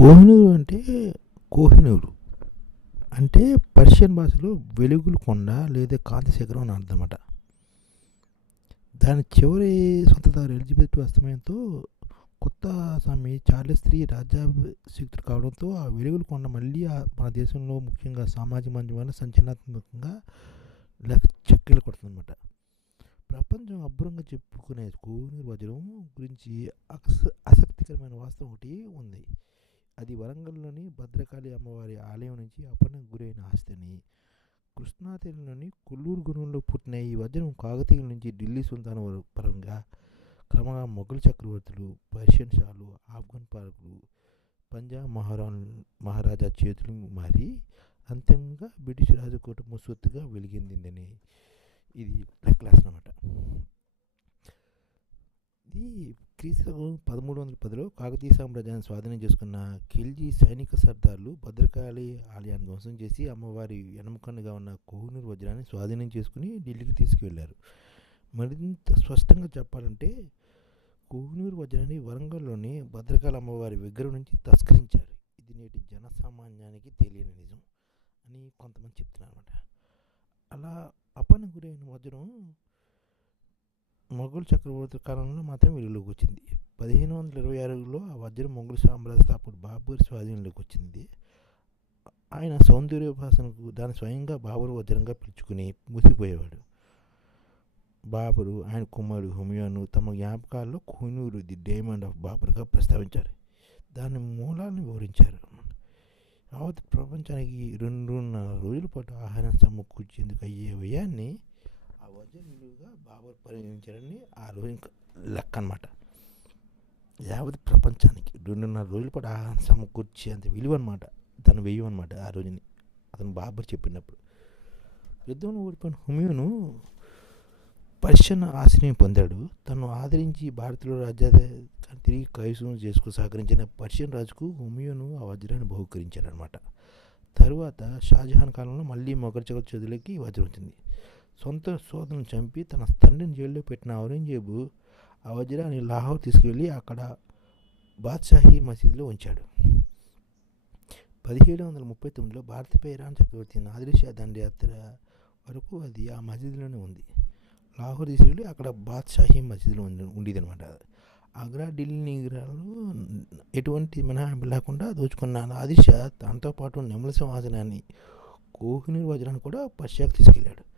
కోహినూరు అంటే కోహినూరు. అంటే పర్షియన్ భాషలో వెలుగులు కొండ లేదా కాంతి శిఖరం అని అర్థం దాని చివరి సొంతదారు ఎలిజబెత్ అస్తమయంతో కొత్త స్వామి చార్లెస్ స్త్రీ రాజ్యాభిషిక్తుడు కావడంతో ఆ వెలుగులు కొండ మళ్ళీ మన దేశంలో ముఖ్యంగా సామాజిక మాధ్యమాల్లో సంచలనాత్మకంగా చెక్కలు కొడుతుందన్నమాట. ప్రపంచం అబ్బురంగా చెప్పుకునే కోహినూరు వజ్రం గురించి అస ఆసక్తికరమైన వాస్తవం ఒకటి ఉంది. అది వరంగల్లోని భద్రకాళి అమ్మవారి ఆలయం నుంచి అపహరణకు గురైన ఆస్తిని కృష్ణాతీరంలోని కొల్లూరు గుణంలో పుట్టిన ఈ వజ్రం కాకతీయుల నుంచి ఢిల్లీ సుల్తాన్ పరంగా క్రమంగా మొఘల్ చక్రవర్తులు పర్షియన్ షాలు ఆఫ్ఘన్ పాలకులు పంజాబ్ మహారా మహారాజా చేతులు మారి అంతిమంగా బ్రిటిష్ రాజకోట కుటుంబ సొత్తుగా వెలిగిందని ఇది లెక్కలేస్తున్నమాట ఇది క్రీస్తు పదమూడు వందల పదిలో కాకతీయ సామ్రాజ్యాన్ని స్వాధీనం చేసుకున్న ఖిల్జీ సైనిక సర్దార్లు భద్రకాళి ఆలయాన్ని ధ్వంసం చేసి అమ్మవారి ఎనమకన్నుగా ఉన్న కోహినూరు వజ్రాన్ని స్వాధీనం చేసుకుని ఢిల్లీకి తీసుకువెళ్ళారు మరింత స్పష్టంగా చెప్పాలంటే కోహినూరు వజ్రాన్ని వరంగల్లోని భద్రకాళి అమ్మవారి విగ్రహం నుంచి తస్కరించారు. ఇది నేటి జనసామాన్యానికి తెలియని నిజం అని కొంతమంది చెప్తున్నారు అనమాట అలా అపన గురైన వజ్రం మొఘల్ చక్రవర్తి కాలంలో మాత్రం వెలుగులోకి వచ్చింది పదిహేను వందల ఇరవై ఆరులో ఆ వజ్రం మొఘల్ సామ్రాజ్య స్థాపకుడు బాబర్ స్వాధీనంలోకి వచ్చింది ఆయన సౌందర్యోపాసనకు దాన్ని స్వయంగా బాబరు వజ్రంగా పిలుచుకుని మూసిపోయేవాడు బాబరు ఆయన కుమారుడు హుమయూను తమ జ్ఞాపకాల్లో కూనూరు ది డైమండ్ ఆఫ్ బాబర్గా ప్రస్తావించారు. దాని మూలాలను వివరించారు. యావత్ ప్రపంచానికి రెండున్నర రోజుల పాటు ఆహారం సమకూర్చేందుకు అయ్యే వ్యయాన్ని ఆ బాబర్ పరిగణించారని ఆ రోజు లెక్క అనమాట యావత్ ప్రపంచానికి రెండున్నర రోజుల పాటు ఆహారం సమకూర్చేంత విలువ అనమాట తను వెయ్యం అనమాట ఆ రోజుని. అతను బాబర్ చెప్పినప్పుడు. యుద్ధంలో ఓడిపోయిన హుమయూను పర్షియన్ ఆశ్రయం పొందాడు. తను ఆదరించి భారతీయ రాజ్యాధికారి తిరిగి కైసం చేసుకు సహకరించిన పర్షియన్ రాజుకు హుమయూను ఆ వజ్రాన్ని బహుకరించాడనమాట తరువాత షాజహాన్ కాలంలో మళ్ళీ మొగల్ చక్ర వజ్రం వచ్చింది. సొంత సోదరుని చంపి తన తండ్రిని జైల్లో పెట్టిన ఔరంగజేబు ఆ వజ్రాన్ని లాహోర్ తీసుకువెళ్ళి అక్కడ బాద్షాహీ మసీదులో ఉంచాడు. పదిహేడు వందల ముప్పై తొమ్మిదిలో భారతపై ఇరాన్ చక్రవర్తి నాదిర్షా దండయాత్ర వరకు అది ఆ మసీదులోనే ఉంది. లాహోర్ తీసుకెళ్ళి అక్కడ బాద్షాహీ మసీదులో ఉండి ఉండేదనమాట ఆగ్రా ఢిల్లీ నగరాలు ఎటువంటి మినహాయింపు లేకుండా దోచుకున్న ఆదిషా తనతో పాటు నెమల సింహాసనాన్ని కోహినూరు వజ్రాన్ని కూడా పర్షియాకు తీసుకెళ్ళాడు.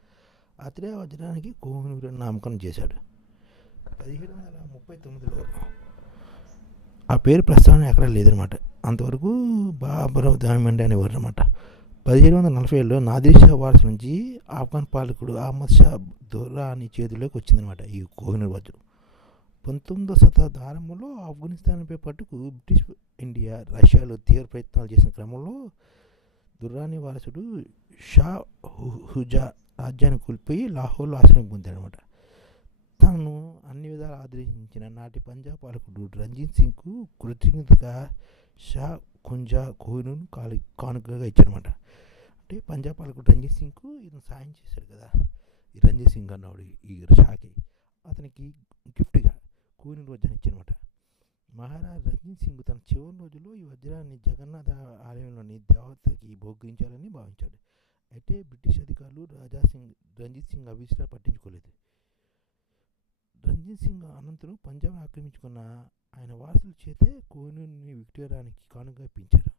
అతడే ఆ వజ్రానికి కోహినూరు నామకరణం చేశాడు. పదిహేడు వందల ముప్పై తొమ్మిదిలో ఆ పేరు ప్రస్తావన ఎక్కడ లేదనమాట అంతవరకు బాబరావు దామిమండి అనేవారు అనమాట పదిహేడు వందల నలభై ఏడులో నాదిర్ షా వారసు నుంచి ఆఫ్ఘన్ పాలకుడు అహ్మద్ షా దొరాని చేతిలోకి వచ్చిందనమాట ఈ కోహినూర్ వజ్రం. పంతొమ్మిదో శతాబ్ద ఆరంభంలో ఆఫ్ఘనిస్తాన్పై పట్టుకు బ్రిటిష్ ఇండియా రష్యాలో తీవ్ర ప్రయత్నాలు చేసిన క్రమంలో దుర్రాని వారసుడు షా హుజా రాజ్యాన్ని కోల్పోయి లాహోర్లో ఆశ్రయం పొందాడనమాట. తనను అన్ని విధాలు ఆదరించిన నాటి పంజాబ్ పాలకుడు రంజిత్ సింగ్కు కృతజ్ఞతగా షా కుంజా కోహినూను కాలు కానుకగా ఇచ్చాడనమాట. అంటే పంజాబ్ పాలకుడు రంజిత్ సింగ్కు ఇతను సాయం చేశాడు కదా. ఈ రంజిత్ సింగ్ అన్నవాడు ఈ షాకి. అతనికి గిఫ్ట్గా కోహినూరు వజ్రాన్ని ఇచ్చానమాట మహారాజ్ రంజిత్ సింగ్ తన చివరి రోజుల్లో ఈ వజ్రాన్ని జగన్నాథ ఆలయంలోని దేవతకి భోగించాలని భావించాడు. అయితే బ్రిటిష్ అధికారులు రాజా సింగ్ రంజిత్ సింగ్ అభిష్ట పట్టించుకోలేదు. రంజిత్ సింగ్ అనంతరం పంజాబ్ ఆక్రమించుకున్న ఆయన వారసుల చేతే కోనూరుని విక్టోరియానికి కానుగా ఇప్పించారు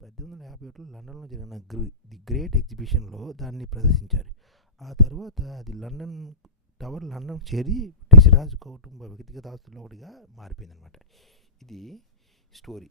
పద్దెనిమిది వందల యాభై ఒకటిలో లండన్లో జరిగిన గ్రీ ది గ్రేట్ ఎగ్జిబిషన్లో దాన్ని ప్రదర్శించారు. ఆ తర్వాత అది లండన్ టవర్ లండన్ చేరి బ్రిటిష్ రాజు కుటుంబ వ్యక్తిగత ఆస్తుల్లో ఒకటిగా మారిపోయిందనమాట ఇది స్టోరీ.